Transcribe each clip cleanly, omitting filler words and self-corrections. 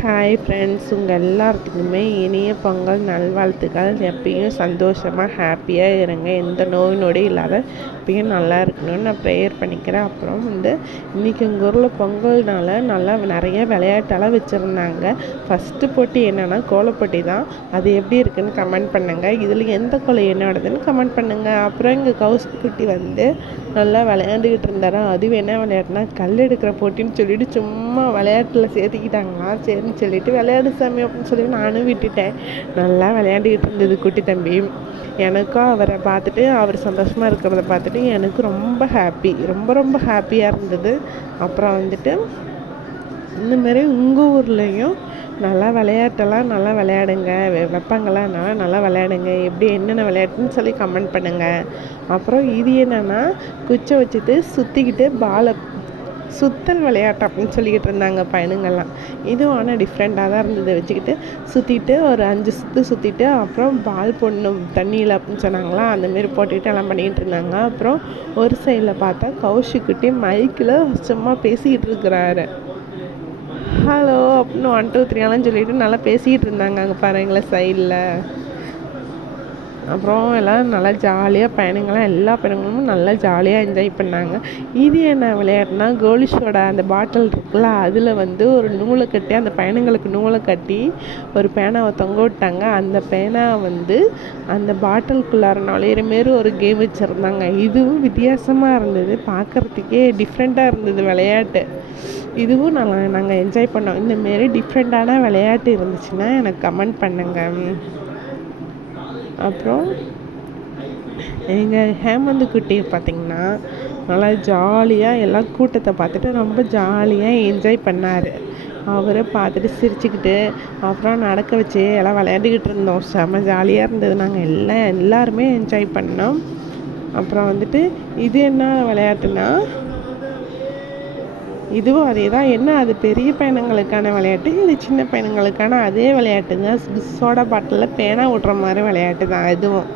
Hi friends, உங்கள் எல்லாத்துக்குமே இனிய பொங்கல் நல்வாழ்த்துக்கள். எப்பயும் சந்தோஷமாக ஹாப்பியாக இருங்க, எந்த நோய் நொடி இல்லாத எப்பயும் நல்லா இருக்கணும்னு நான் ப்ரேயர் பண்ணிக்கிறேன். அப்புறம் இன்றைக்கி எங்கள் ஊரில் பொங்கல்னால நல்லா நிறைய விளையாட்டெல்லாம் வச்சுருந்தாங்க. ஃபஸ்ட்டு போட்டி என்னென்னா கோலப்போட்டி தான். அது எப்படி இருக்குதுன்னு கமெண்ட் பண்ணுங்கள். இதில் எந்த கோலம் என்னோடதுன்னு கமெண்ட் பண்ணுங்கள். அப்புறம் எங்கள் கௌசிக்குட்டி நல்லா விளையாண்டுக்கிட்டு இருந்தாரா. அதுவும் என்ன விளையாட்டுனா கல் எடுக்கிற போட்டின்னு சொல்லிட்டு சும்மா விளையாட்டில் சேர்த்துக்கிட்டாங்களா. சரின்னு சொல்லிட்டு விளையாடு சாமி அப்படின்னு சொல்லி நானும் விட்டுட்டேன். நல்லா விளையாண்டுக்கிட்டு இருந்தது குட்டி தம்பி. எனக்கும் அவரை பார்த்துட்டு அவர் சந்தோஷமாக இருக்கிறத பார்த்துட்டு எனக்கு ரொம்ப ரொம்ப ஹாப்பியாக இருந்தது. அப்புறம் இந்தமாரி உங்கள் ஊர்லேயும் நல்லா விளையாட்டெல்லாம் நல்லா விளையாடுங்க, வைப்பாங்களா நல்லா விளையாடுங்க. எப்படி என்னென்ன விளையாட்டுன்னு சொல்லி கமெண்ட் பண்ணுங்கள். அப்புறம் இது என்னென்னா குச்சை வச்சுட்டு சுற்றிக்கிட்டு பாலை சுத்தல் விளையாட்டு அப்படின்னு சொல்லிக்கிட்டு இருந்தாங்க பையனுங்கள்லாம். இதுவும் ஆனால் டிஃப்ரெண்ட்டாக தான் இருந்தது. வச்சுக்கிட்டு சுற்றிட்டு ஒரு 5 சுற்று சுற்றிட்டு அப்புறம் பால் போடணும் தண்ணியில் அப்படின்னு சொன்னாங்களா. அந்தமாரி போட்டுக்கிட்டு எல்லாம் பண்ணிகிட்டு இருந்தாங்க. அப்புறம் ஒரு சைடில் பார்த்தா கௌஷிக்குட்டி மைக்கில் சும்மா பேசிக்கிட்டு இருக்கிறாரு. ஹலோ அப்படின்னு 1 2 3 சொல்லிட்டு நல்லா பேசிக்கிட்டு இருந்தாங்க அங்கே பாருங்களேன் சைடில். அப்புறம் எல்லாம் நல்லா ஜாலியாக எல்லா பையனுங்களும் நல்லா ஜாலியாக என்ஜாய் பண்ணாங்க. இது என்ன விளையாட்டுனா கோலிஷோட அந்த பாட்டில் இருக்குல்ல, அதில் ஒரு நூலை கட்டி அந்த பையனுங்களுக்கு நூலை கட்டி ஒரு பேனாவை தொங்க விட்டாங்க. அந்த பேனா அந்த பாட்டிலுக்குள்ளார நுழையிற மாரி ஒரு கேம் வச்சுருந்தாங்க. இதுவும் வித்தியாசமாக இருந்தது, பார்க்குறதுக்கே டிஃப்ரெண்ட்டாக இருந்தது விளையாட்டு. இதுவும் நாங்கள் என்ஜாய் பண்ணோம். இந்தமாரி டிஃப்ரெண்ட்டான விளையாட்டு இருந்துச்சுன்னா எனக்கு கமெண்ட் பண்ணுங்கள். அப்புறம் எங்கள் ஹேமந்த் குட்டி பார்த்திங்கன்னா நல்லா ஜாலியாக எல்லாம் கூட்டத்தை பார்த்துட்டு ரொம்ப ஜாலியாக என்ஜாய் பண்ணார். அவரை பார்த்துட்டு சிரிச்சுக்கிட்டு அப்புறம் நடக்க வச்சு எல்லாம் விளையாண்டுக்கிட்டு இருந்தோம். செம்ம ஜாலியாக இருந்தது. நாங்கள் எல்லாருமே என்ஜாய் பண்ணோம். அப்புறம் இது என்ன விளையாட்டுனா இதுவும் அதே தான். என்ன அது பெரிய பையனுங்களுக்கான விளையாட்டு, இது சின்ன பையனுங்களுக்கான அதே விளையாட்டு தான். சோடா பாட்டிலில் பேனா விட்ற மாதிரி விளையாட்டு தான் இதுவும்.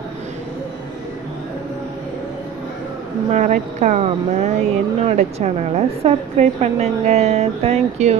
மறக்காமல் என்னோட சேனலை சப்ஸ்கிரைப் பண்ணுங்கள். தேங்க்யூ.